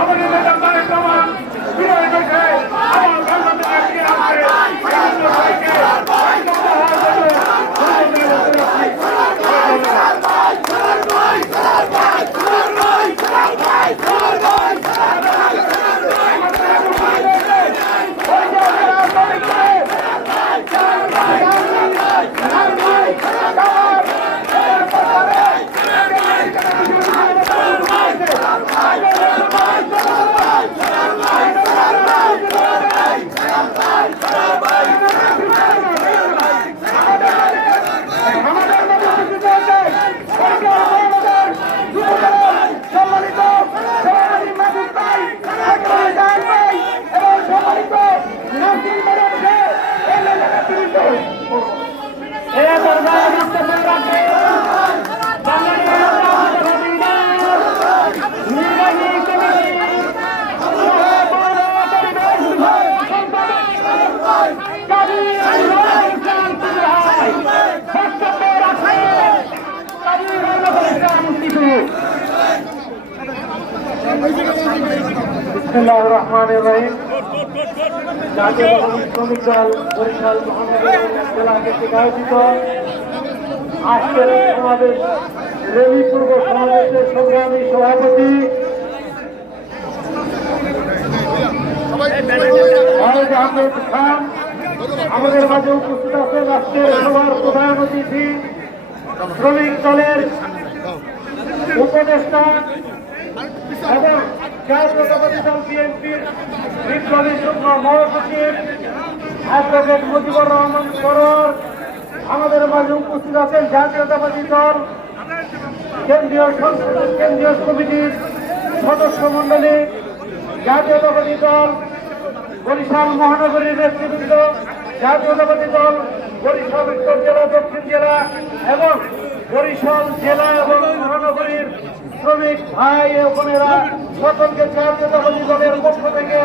আমাদের নেতা তারেক রহমান বিনয় করেছে আমার বাংলাদেশকে বিসমিল্লাহির রহমানির রহিম। জাতীয় শ্রমিক দল বরিশাল মহানগর জেলা কর্তৃক আয়োজিত আজকের সমাবেশ রেলি পূর্ব সমাবেশের সংগ্রামী সভাপতি আহমেদ খান, আমাদের মাঝে উপস্থিত আছেন রাষ্ট্রের সভার প্রধান অতিথি শ্রমিক দলের উপদেষ্টা এবং জাতীয়তাবাদী দল বিএনপির বিপ্লবী যুগ্ম মহাসচিব অ্যাডভোকেট মুজিবুর রহমান সরোয়ার, আমাদের মাঝে উপস্থিত আছেন জাতীয়তাবাদী দল কেন্দ্রীয় সংসদের কেন্দ্রীয় কমিটির সদস্য মন্ডলী, জাতীয়তাবাদী দল বরিশাল মহানগরীর নেতৃবৃন্দ, জাতীয়তাবাদী দল বরিশাল উত্তর জেলা, দক্ষিণ জেলা এবং বরিশাল জেলা এবং মহানগরীর শ্রমিক ভাই ও বোনেরা সকলকে জাতীয়তাবাদী দলের পক্ষ থেকে